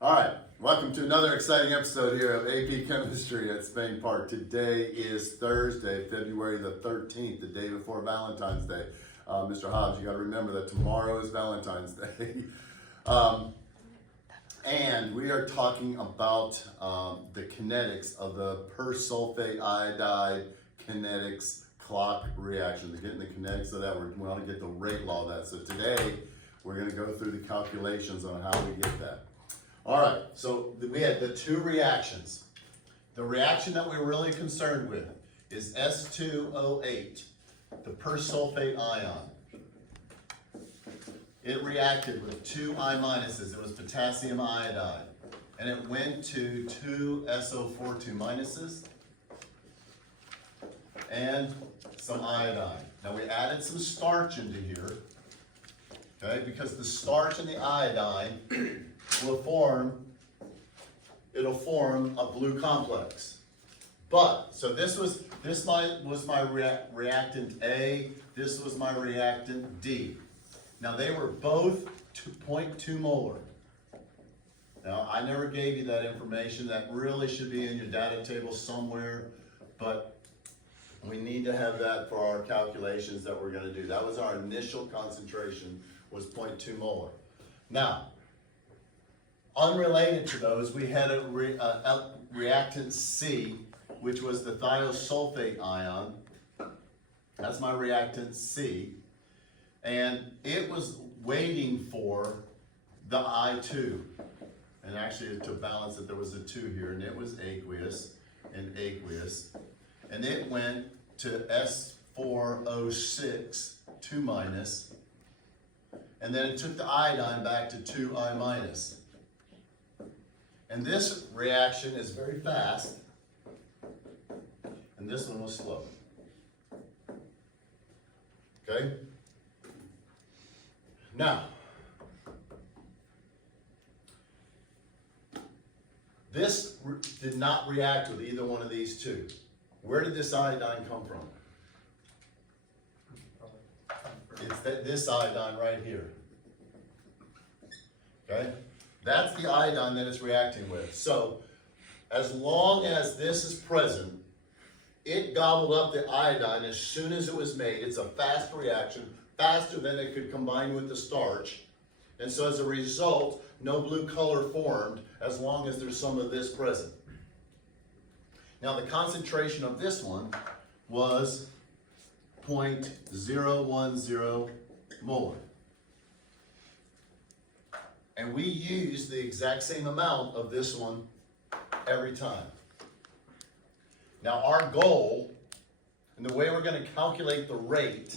All right, welcome to another exciting episode here of AP Chemistry at Spain Park. Today is Thursday, February the 13th, the day before Valentine's Day. Mr. Hobbs, you got to remember that tomorrow is Valentine's Day. And we are talking about the kinetics of the persulfate iodide kinetics clock reaction. To get the kinetics of that, we want to get the rate law of that. So today, we're going to go through the calculations on how we get that. All right, so we had the two reactions. The reaction that we're really concerned with is S2O8, the persulfate ion. It reacted with two I minuses. It was potassium iodide. And it went to two SO42 minuses and some iodine. Now we added some starch into here, okay, because the starch and the iodine will form a blue complex. But, so this was my reactant A, this was my reactant D. Now they were both 0.2 molar. Now I never gave you that information. That really should be in your data table somewhere, but we need to have that for our calculations that we're going to do. That was our initial concentration, was 0.2 molar. Now, unrelated to those, we had a reactant C, which was the thiosulfate ion. That's my reactant C. And it was waiting for the I2. And actually, to balance it, there was a 2 here, and it was aqueous and aqueous. And it went to S4O6, 2 minus. And then it took the iodine back to 2I minus. And this reaction is very fast, and this one was slow. Okay? Now, this did not react with either one of these two. Where did this iodine come from? It's this iodine right here. Okay? That's the iodine that it's reacting with. So, as long as this is present, it gobbled up the iodine as soon as it was made. It's a fast reaction, faster than it could combine with the starch. And so as a result, no blue color formed as long as there's some of this present. Now the concentration of this one was 0.010 molar. And we use the exact same amount of this one every time. Now our goal, and the way we're going to calculate the rate,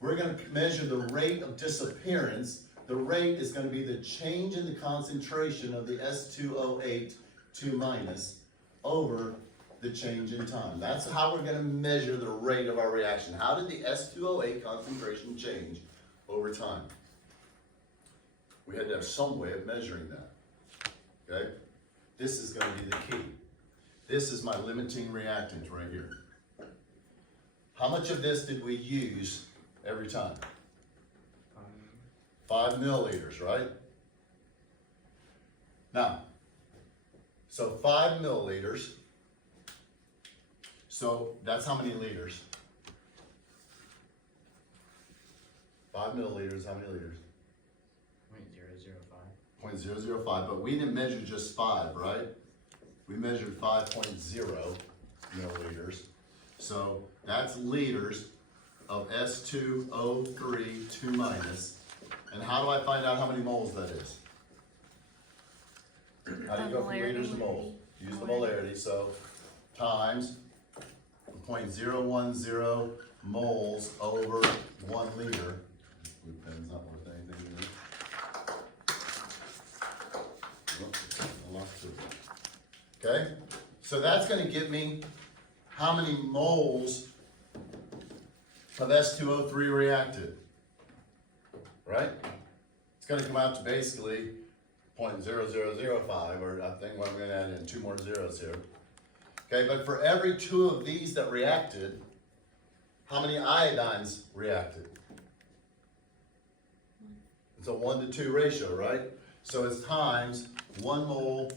we're going to measure the rate of disappearance. The rate is going to be the change in the concentration of the S2O8 2 minus over the change in time. That's how we're going to measure the rate of our reaction. How did the S2O8 concentration change over time? We had to have some way of measuring that. Okay? This is going to be the key. This is my limiting reactant right here. How much of this did we use every time? 5 milliliters, right? Now, so 5 milliliters. So that's how many liters? 5 milliliters, how many liters? 0.005, but we didn't measure just 5, right? We measured 5.0 milliliters. So that's liters of S2O3 2 minus. And how do I find out how many moles that is? How do you go from liters to moles? Use the molarity, so times 0.010 moles over 1 liter. Blue pen's not worth anything to me. Okay, so that's going to give me how many moles of S2O3 reacted, right? It's going to come out to basically 0.0005, or I think I'm going to add in 2 more zeros here. Okay, but for every 2 of these that reacted, how many iodines reacted? It's a 1-to-2 ratio, right? So it's times 1 mole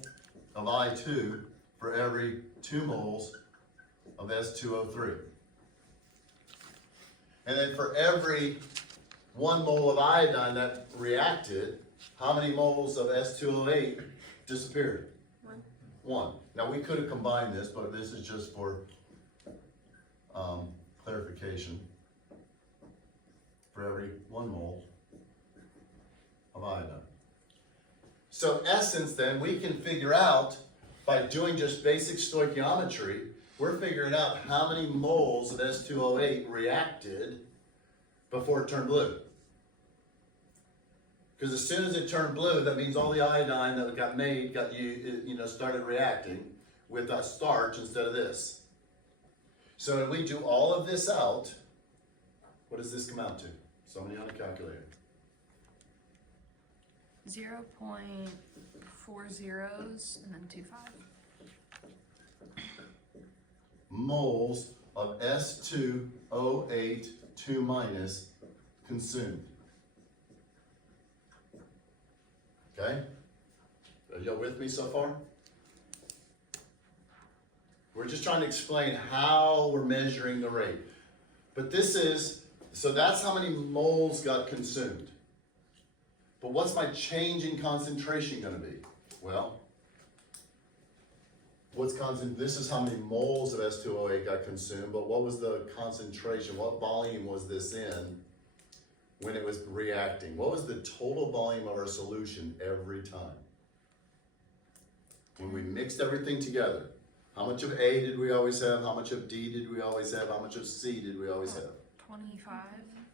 of I2 for every 2 moles of S2O3. And then for every 1 mole of iodine that reacted, how many moles of S2O8 disappeared? 1. Now we could have combined this, but this is just for clarification. For every 1 mole of iodine. So in essence then, we can figure out, by doing just basic stoichiometry, we're figuring out how many moles of S2O8 reacted before it turned blue. Because as soon as it turned blue, that means all the iodine that got made started reacting with a starch instead of this. So when we do all of this out, what does this come out to? Somebody on a calculator. 0.4 zeros and then 25. Moles of S2O8 2 minus consumed. Okay? Are y'all with me so far? We're just trying to explain how we're measuring the rate. But this is, so that's how many moles got consumed. But what's my change in concentration going to be? Well, this is how many moles of S2O8 got consumed, but what was the concentration? What volume was this in when it was reacting? What was the total volume of our solution every time? When we mixed everything together, how much of A did we always have? How much of D did we always have? How much of C did we always have? 25.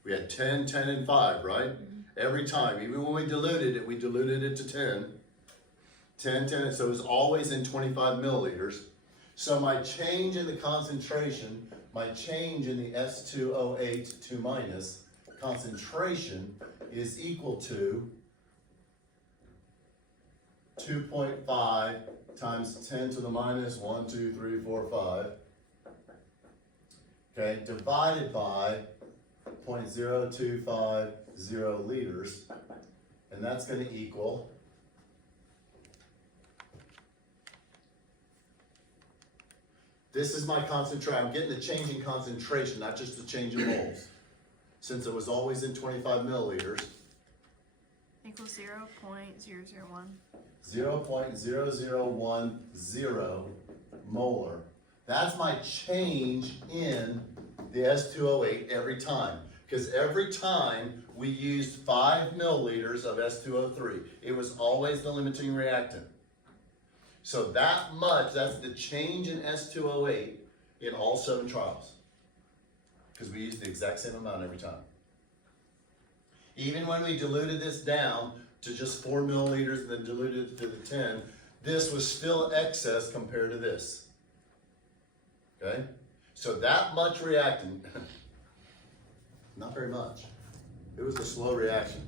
We had 10, 10, and 5, right? Every time, even when we diluted it to 10. 10, 10, so it was always in 25 milliliters. So my change in the concentration, my change in the S2O8 2 minus concentration is equal to 2.5 times 10 to the minus 1, 2, 3, 4, 5. Okay, divided by 0.0250 liters, and that's going to equal this is my concentration. I'm getting the change in concentration, not just the change in moles. Since it was always in 25 milliliters. Equals 0.001. 0.0010 molar. That's my change in the S2O8 every time. Because every time we used 5 milliliters of S2O3, it was always the limiting reactant. So that much, that's the change in S2O8 in all 7 trials. Because we used the exact same amount every time. Even when we diluted this down to just 4 milliliters and then diluted it to the 10, this was still excess compared to this. Okay? So that much reactant, not very much. It was a slow reaction.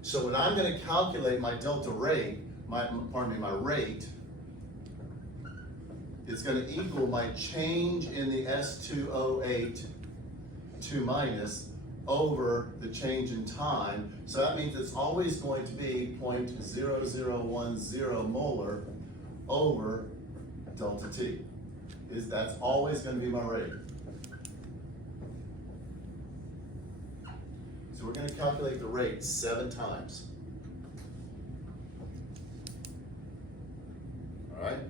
So when I'm going to calculate my delta rate, my rate, it's going to equal my change in the S2O8 2 minus over the change in time. So that means it's always going to be 0.0010 molar over delta T. That's always going to be my rate. So we're going to calculate the rate 7 times. All right?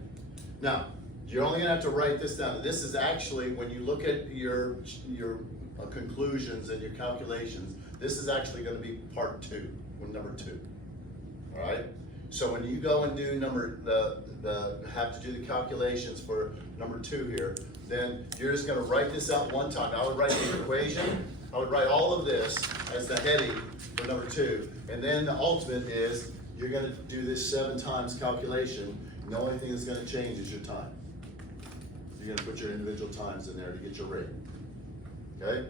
Now, you're only going to have to write this down. This is actually, when you look at your conclusions and your calculations, this is actually going to be part 2, number 2. All right? So when you go and do have to do the calculations for number 2 here, then you're just going to write this out one time. I would write the equation. I would write all of this as the heading for number 2. And then the ultimate is you're going to do this 7 times calculation. And the only thing that's going to change is your time. You're going to put your individual times in there to get your rate. Okay?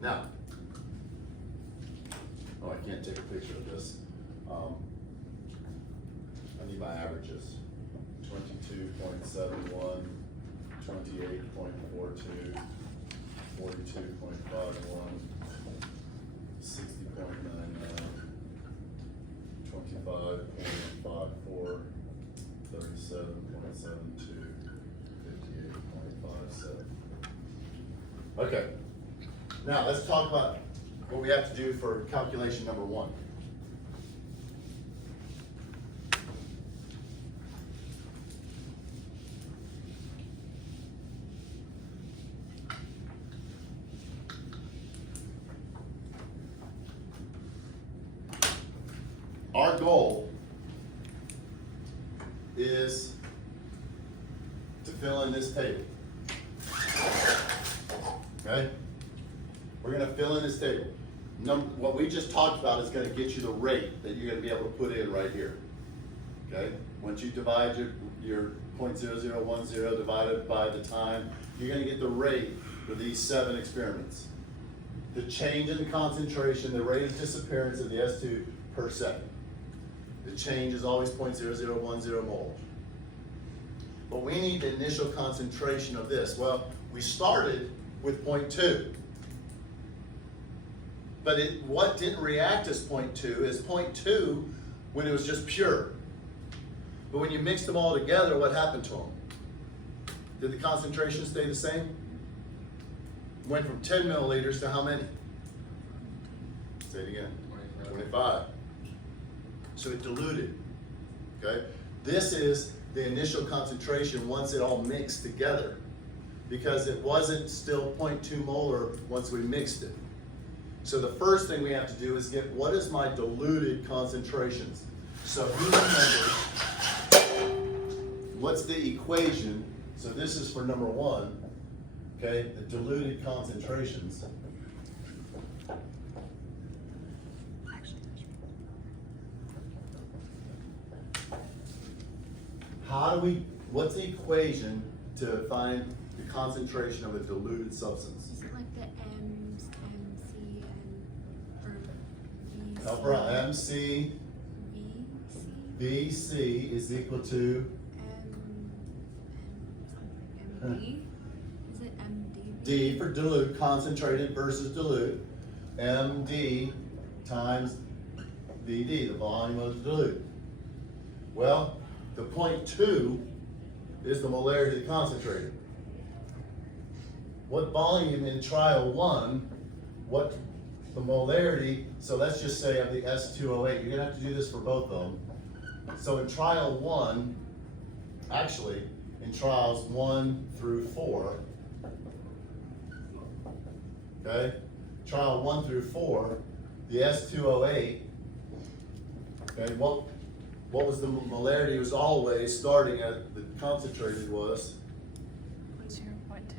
Now, I can't take a picture of this. I need my averages. 22.71, 28.42, 42.51, 60.9, Now, let's talk about what we have to do for calculation number 1. Our goal is to fill in this table. Okay? We're gonna fill in this table. What we just talked about is gonna get you the rate that you're gonna be able to put in right here. Okay? Once you divide your 0.0010 divided by the time, you're gonna get the rate for these 7 experiments. The change in the concentration, the rate of disappearance of the S2 per second. The change is always 0.0010 moles. But we need the initial concentration of this. Well, we started with 0.2. But what didn't react as 0.2 is 0.2 when it was just pure. But when you mixed them all together, what happened to them? Did the concentration stay the same? Went from 10 milliliters to how many? Say it again. 25. So it diluted, okay? This is the initial concentration once it all mixed together, because it wasn't still 0.2 molar once we mixed it. So the first thing we have to do is get, what is my diluted concentrations? So who remembers, what's the equation? So this is for number 1, okay? The diluted concentrations. What's the equation to find the concentration of a diluted substance? Is it like the M's, MC, and VC? Help her out. MC, BC is equal to MD? Is it MD? D for dilute, concentrated versus dilute. MD times VD, the volume of the dilute. Well, the 0.2 is the molarity of the concentrated. What volume in trial 1, what the molarity, so let's just say of the S208, you're gonna have to do this for both of them. So in trial 1, actually, in trials 1 through 4, okay? Trial 1 through 4, the S208, okay, what was the molarity? It was always starting at the concentrated was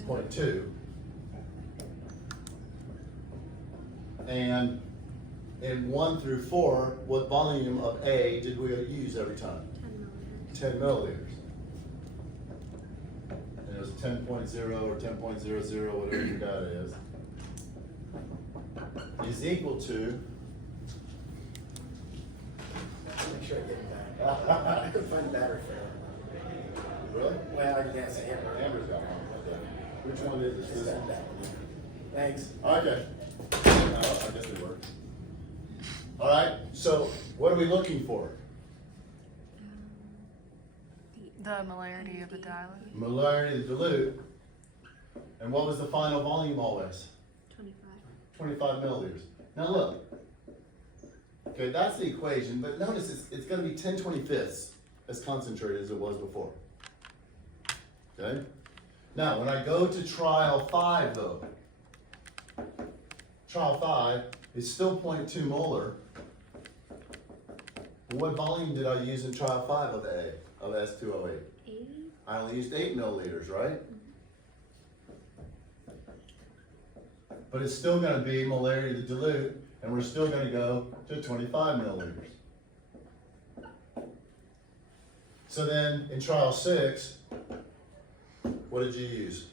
0.2. And in 1 through 4, what volume of A did we use every time? 10 milliliters. And it was 10.0 or 10.00, whatever your data is equal to. Make sure I get it back. I couldn't find the battery for it. Really? Well, I guess Amber. Amber's got one. Okay. Which one is It's this? that one. Thanks. Okay. I guess it worked. All right, so what are we looking for? The molarity of the dilute. Molarity of the dilute. And what was the final volume always? 25 milliliters. Now look. Okay, that's the equation, but notice it's gonna be 10/25 as concentrated as it was before. Okay? Now, when I go to trial 5 though, trial 5 is still 0.2 molar. What volume did I use in trial 5 of A, of S208? 80? I only used 8 milliliters, right? But it's still gonna be molarity of the dilute, and we're still gonna go to 25 milliliters. So then, in trial 6, what did you use?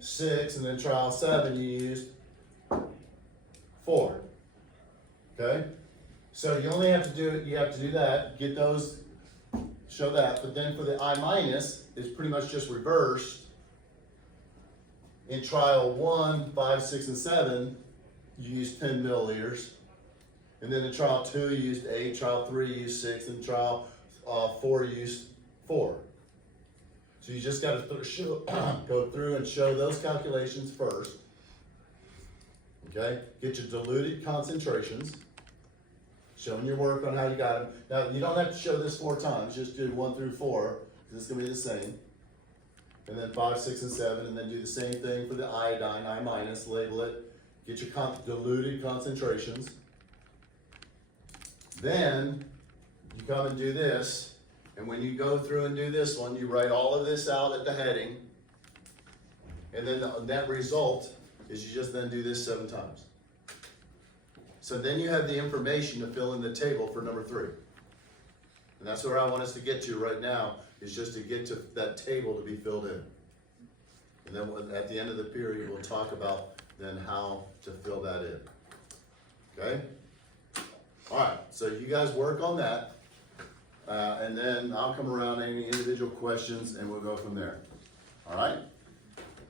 6, and then trial 7, you used 4. Okay? So you only have to do it, you have to do that, get those, show that, but then for the I minus, it's pretty much just reversed. In trial 1, 5, 6, and 7, you used 10 milliliters. And then in trial 2, you used 8, trial 3, you used 6, and trial 4, you used 4. So you just got to go through and show those calculations first. Okay, get your diluted concentrations, showing your work on how you got them. Now, you don't have to show this 4 times, just do 1 through 4, because it's gonna be the same. And then 5, 6, and 7, and then do the same thing for the iodine, I minus, label it. Get your diluted concentrations. Then, you come and do this, and when you go through and do this one, you write all of this out at the heading. And then the net result is you just then do this 7 times. So then you have the information to fill in the table for number 3. And that's where I want us to get to right now, is just to get to that table to be filled in. And then at the end of the period, we'll talk about then how to fill that in. Okay? All right, so you guys work on that. And then I'll come around any individual questions and we'll go from there. All right?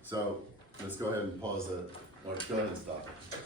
So let's go ahead and pause it, or go ahead and stop it.